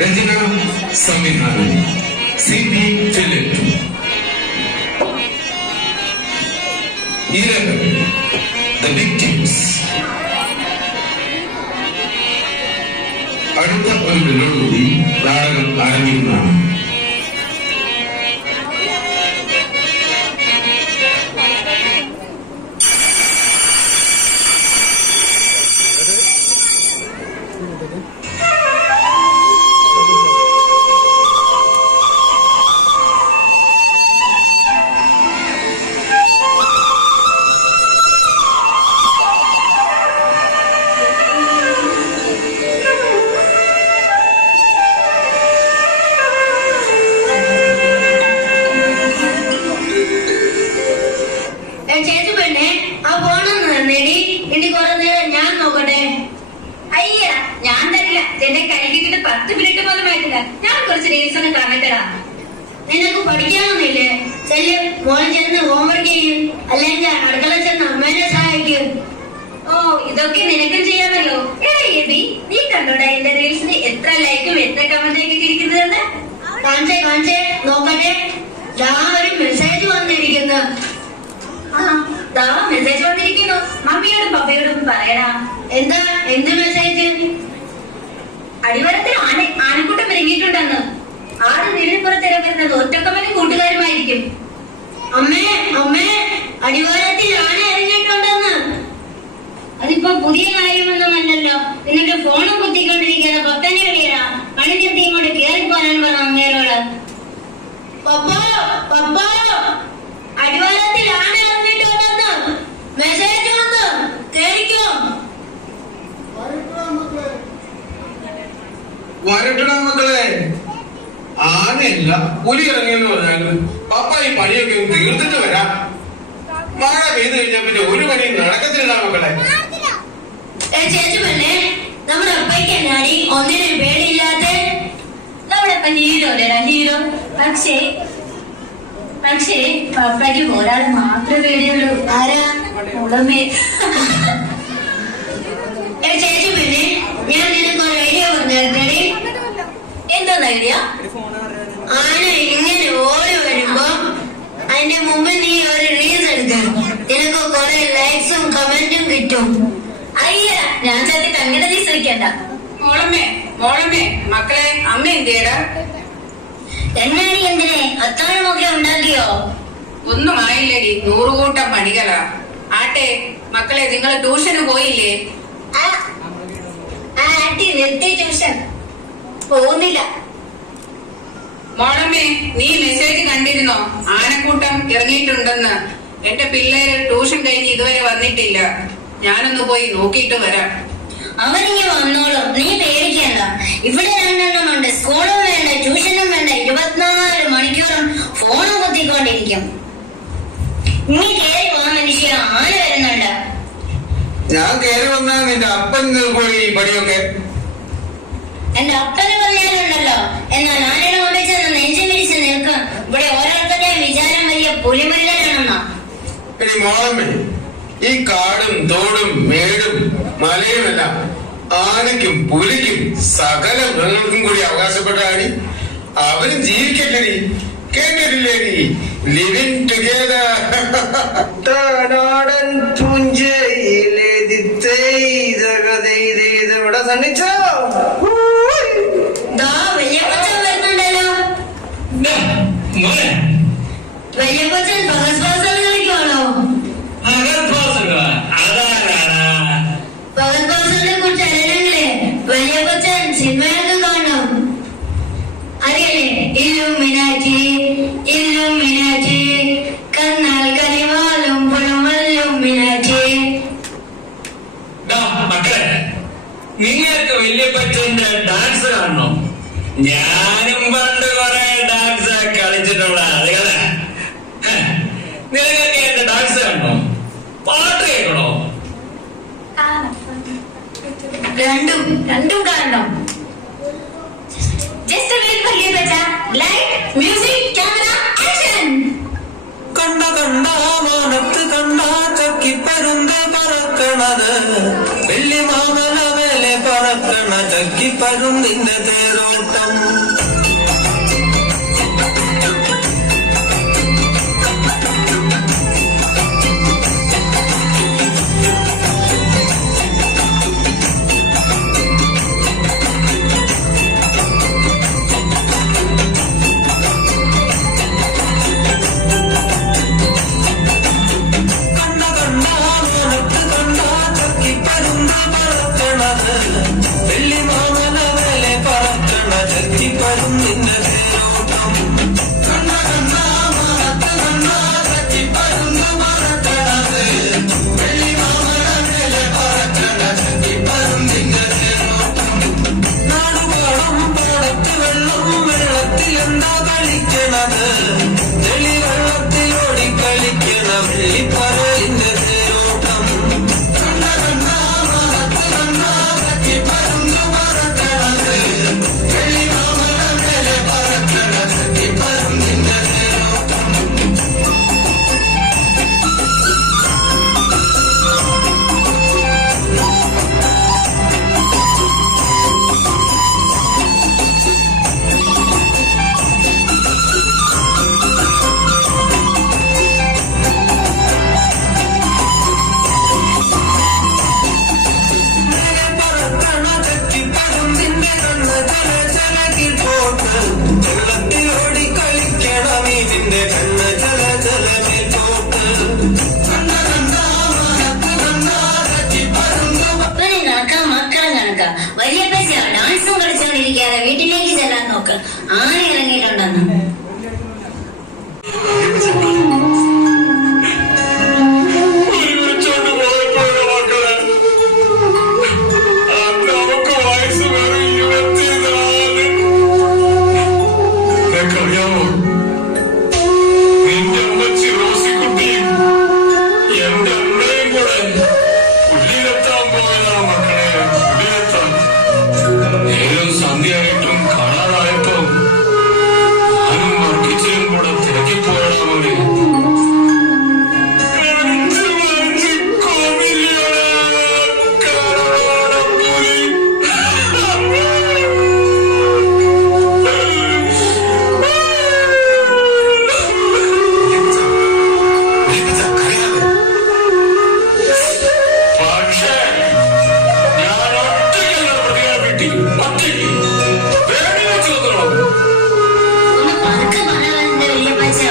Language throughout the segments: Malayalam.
രചന സംവിധാനം CP ഫിലിപ്പ്. ഇരകൾ The Victims. അടുത്ത ഒരു വിരലോടുകൂടി നാടകം ആരംഭിക്കുന്നതാണ്. നിനക്ക് പഠിക്കാനൊന്നുമില്ലേ? ചെല്ല്, മോൻ ചെന്ന് ഹോംവർക്ക് ചെയ്യും, അല്ലെങ്കിൽ അടുക്കള ചെന്ന് അമ്മേനെ സഹായിക്കും. ഓ, ഇതൊക്കെ നിനക്കും ചെയ്യാമല്ലോ. നീ കണ്ടോടാ എന്റെ റീൽസിന് എത്ര ലൈക്കും എത്ര കമന്റും ഒക്കെ ഇരിക്കുന്നതെന്ന്? കാണിച്ചേ നോക്കട്ടെ. ഒരു മെസ്സേജ് വന്നിരിക്കുന്നു. മെസ്സേജ് വന്നിരിക്കുന്നു. മമ്മിയോടും പപ്പയോടും പറയടാ. എന്ത് മെസ്സേജ്? അടിവാരത്തിൽ ആനക്കൂട്ടം ഇറങ്ങിയിട്ടുണ്ടെന്ന്. ആട് നിലപ്പുറത്തിറങ്ങുന്നത് ഒറ്റക്കമ്മനും കൂട്ടുകാരുമായിരിക്കും. അമ്മേ അടിവാരത്തിൽ ആന ഇറങ്ങിയിട്ടുണ്ടെന്ന്. അതിപ്പോ പുതിയ കാര്യമൊന്നുമല്ലല്ലോ. എന്നിട്ട് ഫോണും കുത്തിക്കൊണ്ടിരിക്കുന്ന പത്തനെ കളിയടാ. പണി നിർത്തി ഇങ്ങോട്ട് കേറിപ്പോരാൻ പറ അങ്ങേരോട്. പപ്പ അടിവാരത്തിൽ ആന ഇറങ്ങിയിട്ടുണ്ടെന്ന് മെസ്സേജ് വന്ന് കേറിക്കോ. വരട്ടടാ മക്കളെ, ആനയല്ല പുലി ഇറങ്ങിയെന്ന് പറഞ്ഞാൽ പപ്പ ഈ പണിയൊക്കെ തീർത്തിട്ട് വരാം. മഴ പെയ്തു കഴിഞ്ഞാൽ പിന്നെ ഒരു പണിയും നടക്കത്തില്ല മക്കളെ. ചേച്ചുമല്ലേ, നമ്മുടെ അപ്പയ്ക്ക് എന്നാടി ഒന്നിനും പേടിയില്ലാത്ത? നമ്മുടെ അപ്പൻ ഹീറോ. പക്ഷേ പപ്പയ്ക്ക് ഒരാൾ മാത്രമേ പേടിയുള്ളൂ. ആരാ? ഉളമേ. ചേച്ചുമല്ലേ, ഞാൻ നിനക്ക് ഒരു ഐഡിയ പറഞ്ഞേരട്ടെ. എന്താ ഐഡിയ? ആന ഇങ്ങനെ ഓടി വരുമ്പോ അതിന്റെ മുമ്പിൽ നീ ഒരു റീൽസ് എടുക്കണം. നിനക്ക് കുറെ ലൈക്സും കമന്റും കിട്ടും. അയ്യ, ഞാൻ ചേർത്തിട്ട് അങ്ങനെ റീൽസ് വെക്കണ്ട. മോളമ്മേ മക്കളെ, അമ്മ എന്തിയടാ? എന്നാണ് എന്തിനെ? അത്താഴമൊക്കെ ഉണ്ടാക്കിയോ? ഒന്നും ആയില്ലടി, 100 കൂട്ടം പണികളാ. ആട്ടെ മക്കളെ, നിങ്ങൾ ട്യൂഷന് പോയില്ലേ? ആന്റി നിർത്തി, ട്യൂഷൻ പോകുന്നില്ല. മോളമ്മേ, നീ മെസ്സേജ് കണ്ടിരുന്നോ? ആനക്കൂട്ടം ഇറങ്ങിയിട്ടുണ്ടെന്ന്. എന്റെ പിള്ളേര് ട്യൂഷൻ കഴിഞ്ഞ് ഇതുവരെ വന്നിട്ടില്ല. ഞാനൊന്ന് പോയി നോക്കിയിട്ട് വരാം. അവരിങ്ങ് വന്നോളും, നീ പേടിക്കണ്ട. ഇവിടെ 2 ഉണ്ട്. സ്കൂളും വേണ്ട, ട്യൂഷനും വേണ്ട, 24 മണിക്കൂറും ഫോണും കുത്തിക്കൊണ്ടിരിക്കും. നീ കേറി പോകാൻ മനുഷ്യ, ആന വരുന്നുണ്ട്. ഞാൻ കയറി വന്നാ നിന്റെ അപ്പൻ പോയി ഈ പണിയൊക്കെ. എന്റെ അപ്പന് പറഞ്ഞാലുണ്ടല്ലോ, എന്നാൽ ആനയുടെ മുമ്പിൽ ചെന്ന് നെഞ്ചു വിരിച്ച് നിൽക്കും. ഇവിടെ ഓരോരുത്തരുടെയും വിചാരം വലിയ പുലിമുരുകനാണെന്നാ. എടി മോളമ്മേ, ഈ കാടും തോടും മേടും മലയുമെല്ലാം ആനയ്ക്കും പുലിക്കും സകല മൃഗങ്ങൾക്കും കൂടി അവകാശപ്പെട്ടാണ്. അവരും ജീവിക്കട്ടെടി, കേട്ടിട്ടില്ലേടി? Living together. സണ്ണിച്ചോ വലിയ കൊച്ചൻ വരുന്നുണ്ടല്ലോ. വലിയ കൊച്ചൻ പകൽ കളിക്കുവാണോ? പകൽ കുറിച്ച് അറിയണമെങ്കിലേ വലിയ കൊച്ചൻ സിനിമയൊക്കെ കാണണം. അറിയല്ലേ? ഇല്ലുമിനാറ്റി കണ്ണാൽ കരിവാലും പുഴമല്ലുമിനാറ്റി. നിങ്ങൾക്ക് വല്യപ്പച്ചന്റെ ഡാൻസ് കാണണോ? ഞാനും പണ്ട് കുറെ ഡാൻസ് കളിച്ചിട്ടുള്ള അതുകളെ. നിനക്കൊക്കെ എന്റെ ഡാൻസ് കാണണോ? പാട്ട് കേൾക്കണോ? രണ്ടും കാണണം. ജസ്റ്റ് വെയിറ്റ് ഫോർ വല്യപ്പച്ച. Light, music, camera, action. കണ്ട മാനത്ത് കണ്ട ചക്കിപ്പരുന്ത് പറക്കണത്, വെള്ളി മാമല മേലെ പറക്കണത്. ചക്കിപ്പരുന്തിന്റെ തേരോട്ടം. വെള്ളത്തിലോടി കളിക്കണ വെള്ളിപ്പറലിന്റെ തേരോട്ടം. വെള്ളത്തിലോടി കളിക്കണം ഇതിന്റെ കണ്ണ് ചല ചലമേ പോട്ട്. അപ്പനെ കണക്കാ മക്കളും കണക്കാ. വലിയ പൈസ ഡാൻസും കളിച്ചുകൊണ്ടിരിക്കാതെ വീട്ടിലേക്ക് ചെല്ലാൻ നോക്ക്. ആന ഇറങ്ങിയിട്ടുണ്ടെന്ന്. ഒരുമിച്ചോണ്ട് പോയപ്പോഴാ മക്കളെ നമുക്ക് വയസ്സ് വെറും 24. നിനക്കറിയാമോ, നിന്റെ അമ്മച്ചി റോസിക്കുട്ടിയും എന്റെ അമ്മയും കൂടെ പുള്ളിയിലെത്താൻ പോയതാ മക്കളെ, പുള്ളിയിലെത്താൻ. നേരം സന്ധ്യയായിട്ടും കാണാതായപ്പോ ഞാനും വർക്കിച്ചനും കൂടെ തിരക്കിപ്പോയടാ മോനെ. ഒന്ന് പതുക്കെ പറയാറുണ്ട് വലിയ പൈസ.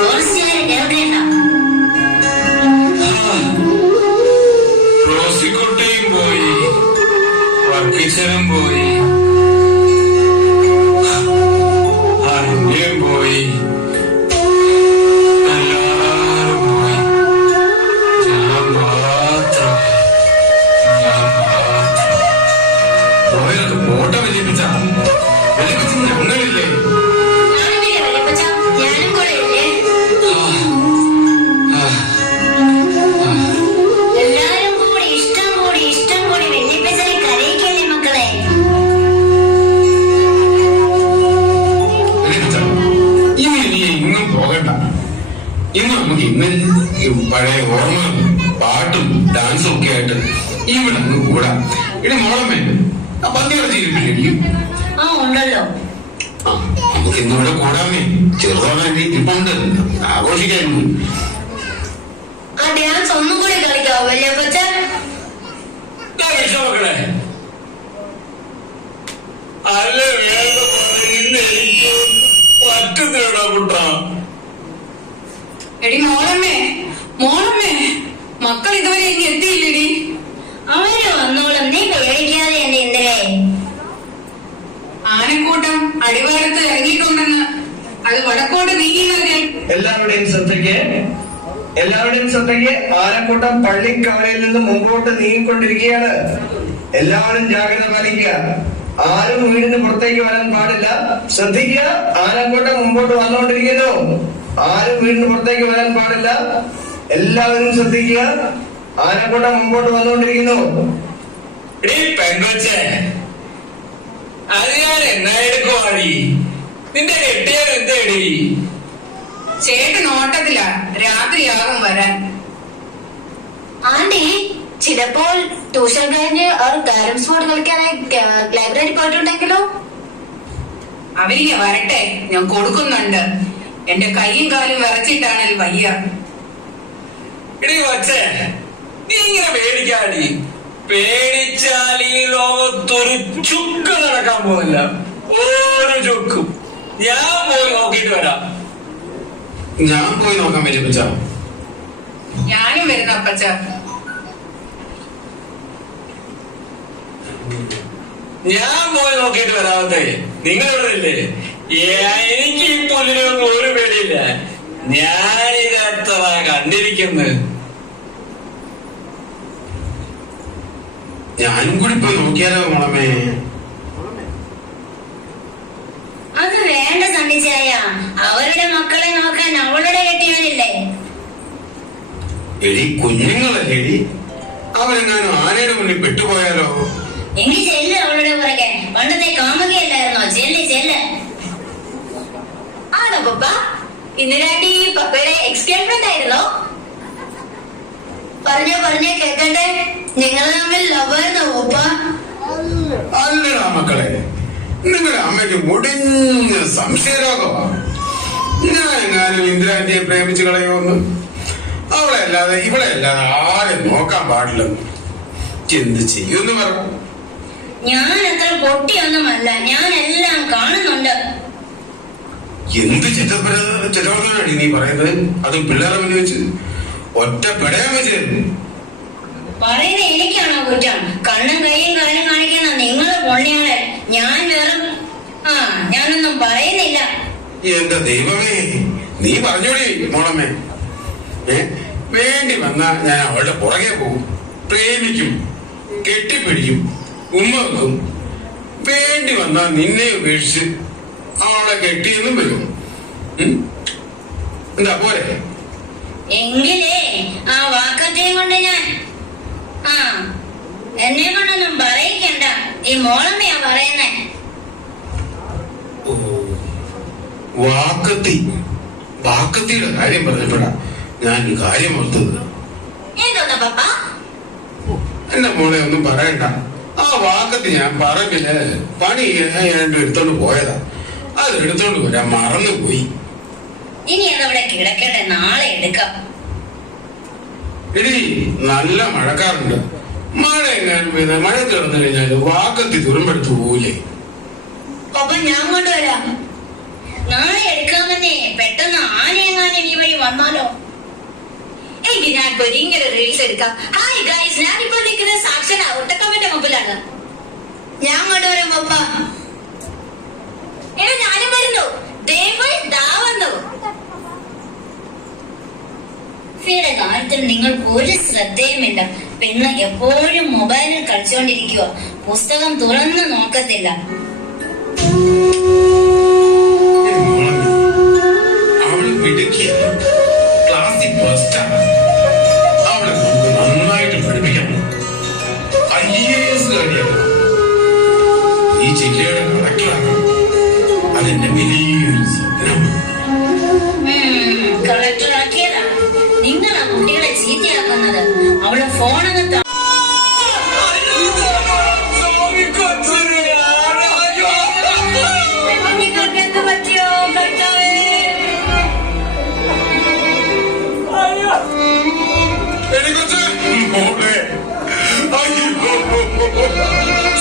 ഫോറസ്റ്റുകാര് കേൾക്കേണ്ട. റോസിക്കുട്ടിയും പോയി, വർക്കിച്ചനും പോയി, അന്യം പോയി, എല്ലാരും പോയി. ഞാൻ മാത്രം പോയത് പോട്ടെ വലിയപ്പിച്ച. വലിയപ്പിച്ച ഞങ്ങളില്ലേ? ഞാനില്ലേ വലിയ പൈസ? ഞാനും കൂടെ ഇല്ലേ? എല്ലാരും കൂടി ഇഷ്ടം കൂടി വലിയ പൈസയെ കരയിക്കല്ലേ മക്കളെ. ഇനി നീ എങ്ങും പോകണ്ട. ഇന്ന് നമുക്ക് പഴയ ഓർമ്മകളും പാട്ടും ഡാൻസും ഒക്കെ ആയിട്ട് ഇവിടെ അങ്ങ് കൂടാം. ഇനി മോളമ്മേ പന്തിയുടെ ജീവിപ്പില്ലേ? ആ ഉണ്ടല്ലോ. ആ നമുക്ക് ഇന്നിവിടെ കൂടാമേ. ചെറുതാണെങ്കിൽ ഇപ്പൊ ഉണ്ട്, ആഘോഷിക്കായിരുന്നു. ആ ഡാൻസ് ഒന്നും കൂടി കളിക്കാവോ വലിയ പൈസ? മക്കളെ അല്ല ഇന്ന് എനിക്ക് പറ്റുന്നില്ലടാ കുട്ടാ. എടി മോളമ്മേ, മോളമ്മേ, മക്കൾ ഇതുവരെ ഇനി എത്തിയില്ലടി. അവര് വന്നോളും, നീ പേടിക്കാതെ എന്റെ ഇന്ദിരേ. ആനക്കൂട്ടം അടിവാരത്ത് ഇറങ്ങിയിട്ടുണ്ടെന്ന്. അത് വടക്കോട്ട് നീങ്ങിയെന്നറിയാം. എല്ലാവരുടെയും ശ്രദ്ധയ്ക്ക് ആനക്കൂട്ടം പള്ളിക്കവലയിൽ നിന്ന് മുമ്പോട്ട് നീങ്ങിക്കൊണ്ടിരിക്കുകയാണ്. എല്ലാവരും ജാഗ്രത പാലിക്കുക. ആരും വീടിന് പുറത്തേക്ക് വരാൻ പാടില്ല. ശ്രദ്ധിക്കുക, ആനക്കൂട്ടം മുമ്പോട്ട് വന്നുകൊണ്ടിരിക്കുന്നു. ആരും വീടിന് പുറത്തേക്ക് വരാൻ പാടില്ല. എല്ലാവരും ശ്രദ്ധിക്കുക, ആനക്കൂട്ടം മുമ്പോട്ട് വന്നുകൊണ്ടിരിക്കുന്നു. പെങ്കൊച്ചേ, അത് ഞാൻ എന്നാ എടുക്കുവാടി? നിന്റെ കെട്ടിയാൻ എന്തേടി? ചേട്ടൻ ഓട്ടത്തിലാ, രാത്രിയാകും വരാൻ. ആന്റി ചിലപ്പോൾ ട്യൂഷൻ കഴിഞ്ഞ് അവർ കാരംസ് ബോർഡ് കളിക്കാനായി ലൈബ്രറി പോയിട്ടുണ്ടെങ്കിലോ? അവരിങ്ങ വരട്ടെ, ഞാൻ കൊടുക്കുന്നുണ്ട്. എന്റെ കൈയും കാലും വിറച്ചിട്ടാണ് വയ്യ. എടി കൊച്ചേ, നീ ഇങ്ങനെ പേടിക്കാടി. പേടിച്ചാൽ ഈ ലോകത്തൊരു ചുക്ക് നടക്കാൻ പോകുന്നില്ല, ഒരു ചുക്കും. ഞാൻ പോയി നോക്കിയിട്ട് വരാം. ഞാൻ പോയി നോക്കാൻ വലിയപ്പച്ച. ഞാനും വരുന്ന അപ്പച്ച. ഞാൻ പോയി നോക്കിയിട്ട് വരാമത്തെ നിങ്ങളിവിടെ ഇല്ലേ? എനിക്ക് ഈ പുല്ലിനൊന്നും ഒരു പേടിയില്ല. ഞാനിതെത്ര കണ്ടിരിക്കുന്നത്. ഞാനും കൂടി പോയി നോക്കിയാലോ മോളമ്മേ? അത് വേണ്ട സണ്ണിച്ചായ, അവരുടെ മക്കളെ നോക്കാൻ അവളുടെ കെട്ടിയവനില്ലേ? എടി കുഞ്ഞുങ്ങളല്ലേ എടി, അവരെങ്ങാനും ആനയുടെ മുന്നിൽ പെട്ടുപോയാലോ? എങ്കിൽ ചെല്ല് അവളുടെ പുറകെ. പണ്ടത്തെ കാമുകയല്ലായിരുന്നോ? ചെല്ല് ചെല്ല്. ആണോ പപ്പ? ഇന്ദിരാട്ടി പപ്പയുടെ എക്സ് ഗേൾഫ്രണ്ട് ആയിരുന്നോ? പറഞ്ഞേ കേക്കട്ടെ. നിങ്ങൾ തമ്മിൽ ലവായിരുന്നോ പപ്പ? അല്ലടാ മക്കളെ, നിങ്ങളുടെ അമ്മയ്ക്ക് മുടിഞ്ഞ സംശയരോഗമാണ്. ഞാൻ എങ്ങാനും ഇന്ദിരാന്റിയെ പ്രേമിച്ചു കളയുമെന്ന്. അവളെ അല്ലാതെ ഇവളെ അല്ലാതെ ആരും നോക്കാൻ പാടില്ലെന്ന്. എന്ത് ചെയ്യുമെന്ന് പറ. ഞാൻ അത്ര പൊട്ടിയൊന്നുമല്ല, ഞാൻ എല്ലാം കാണുന്നുണ്ട്. എന്ത് ചിത്രപരമാണ് നീ പറയുന്നത്? അതും പിള്ളേരെ മുന്നിൽ വെച്ച് ഒറ്റ പെടയാൻ വെച്ചായിരുന്നു. പറയുന്ന എനിക്കാണോ കുറ്റം? കണ്ണും കൈയും കാലും കാണിക്കുന്ന നിങ്ങള് പൊണ്ണിയാളെ. ഞാൻ വെറും ഞാനൊന്നും പറയുന്നില്ല. എന്റെ ദൈവമേ, നീ പറഞ്ഞോടി മോളമ്മേ. വേണ്ടി വന്നാ ഞാൻ അവളുടെ പുറകെ പോകും, പ്രേമിക്കും, കെട്ടിപ്പിടിക്കും, ഉമ്മ വെക്കും. വേണ്ടി വന്നാ നിന്നെ ഉപേക്ഷിച്ച് അവളെ കെട്ടിയെന്നും വരും. എന്താ പോലെ? എങ്കിലേ ആ വാക്കത്തെയും കൊണ്ട് ഞാൻ എന്നെ കൊണ്ടൊന്നും പറയിക്കണ്ട. ഈ മോളമ്മയാ പറയുന്നേ. വാക്കത്തിയുടെ കാര്യം പറഞ്ഞപ്പോഴാ ഞാൻ ഒരു കാര്യം ഓർത്തത്. എന്തോന്നാ പപ്പ? എന്റെ മോളെ ഒന്നും പറയണ്ട. ആ വാക്കത്തി ഞാൻ പറമ്പില് പണി എടുത്തോണ്ട് പോയതാ. അത് എടുത്തോണ്ട് വരാൻ മറന്നുപോയി. ഇനി അതവിടെ കിടക്കട്ടെ, നാളെ എടുക്കാം. എടി, നല്ല മഴക്കാറുണ്ട്. മഴ എങ്ങാനും പെയ്ത മഴ കിടന്നു കഴിഞ്ഞാൽ വാക്കത്തി തുരുമ്പെടുത്ത് പോവില്ലേ? പപ്പ ഞാൻ കൊണ്ടുവരാം. നാളെ എടുക്കാമെന്നേ. പെട്ടെന്ന് ആനയെങ്ങാനും ഈ വഴി വന്നാലോ? എങ്കിൽ ഞാൻ ഇങ്ങനെ റീൽസ് എടുക്കാം. ഹായ് ഗൈസ്, ഞാനിപ്പോ നിൽക്കുന്നത് സാക്ഷര ഒട്ടക്കമ്മന്റെ മുമ്പിലാണ്. ഞാൻ കൊണ്ടുവരാം പപ്പ. ഞാനും വരുന്നു. വന്നു. ഫിയുടെ കാര്യത്തിൽ നിങ്ങൾക്ക് ഒരു ശ്രദ്ധയുമില്ല. പിന്നെ എപ്പോഴും മൊബൈലിൽ കളിച്ചുകൊണ്ടിരിക്കുക, പുസ്തകം തുറന്നു നോക്കത്തില്ല. അവള് മിടുക്കിയ ക്ലാസ്സിൽ ഫസ്റ്റാണ്. അവളെ നമുക്ക് നന്നായിട്ട് പഠിപ്പിക്കണം. IAS കാര്യമാണ്. ഈ ജില്ലയുടെ കളക്ടറാണ്. അതെന്റെ വലിയൊരു സ്വപ്നം. കളക്ടറാക്കിയതാ നിങ്ങൾ ആ കുട്ടികളെ ചീത്തയാക്കുന്നത്. അവള് ഫോണൊന്ന് എന്ത് പറ്റിയോ കർത്താവേ?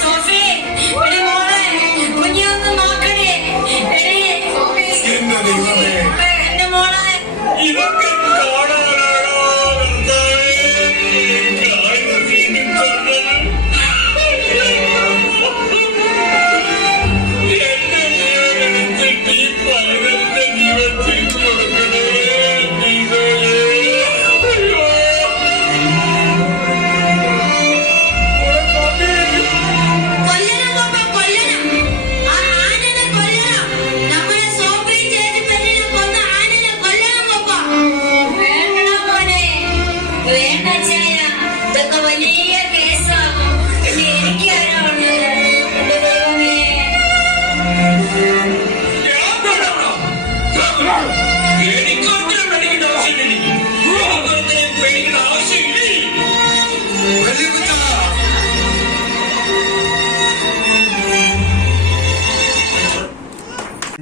സോഫി, എടി മോളെ, കുഞ്ഞി ഒന്ന് നോക്കണേ. എന്റെ മോളെ ഇതൊക്കെ കാണാനാണോ എന്റെ ജീവനെടുത്തിട്ട് ഈ പലരുടെ ജീവൻ തിരിച്ചു കൊടുക്കണേ.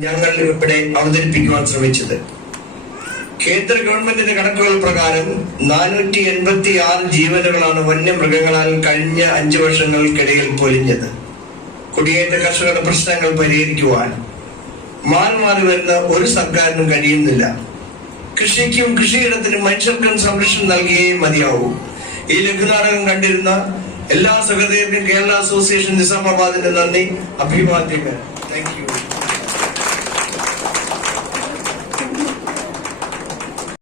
ഞങ്ങൾ ഇവിടെ അവതരിപ്പിക്കുവാൻ ശ്രമിച്ചത്. കേന്ദ്ര ഗവൺമെന്റിന്റെ കണക്കുകൾ പ്രകാരം 486 ജീവനുകളാണ് വന്യമൃഗങ്ങളാൽ കഴിഞ്ഞ 5 വർഷങ്ങൾക്കിടയിൽ പൊലിഞ്ഞത്. കുടിയേറ്റ കർഷകരുടെ പ്രശ്നങ്ങൾ പരിഹരിക്കുവാൻ മാറി വരുന്ന ഒരു സർക്കാരിനും കഴിയുന്നില്ല. കൃഷിക്കും കൃഷിയിടത്തിനും മനുഷ്യർക്കും സംരക്ഷണം നൽകിയേ മതിയാവൂ. ഈ ലഘുനാടകം കണ്ടിരുന്ന എല്ലാ സഹൃദയർക്കും കേരള അസോസിയേഷൻ നിസാമാബാദിന്റെ നന്ദി, അഭിവാദ്യങ്ങൾ. Thank you.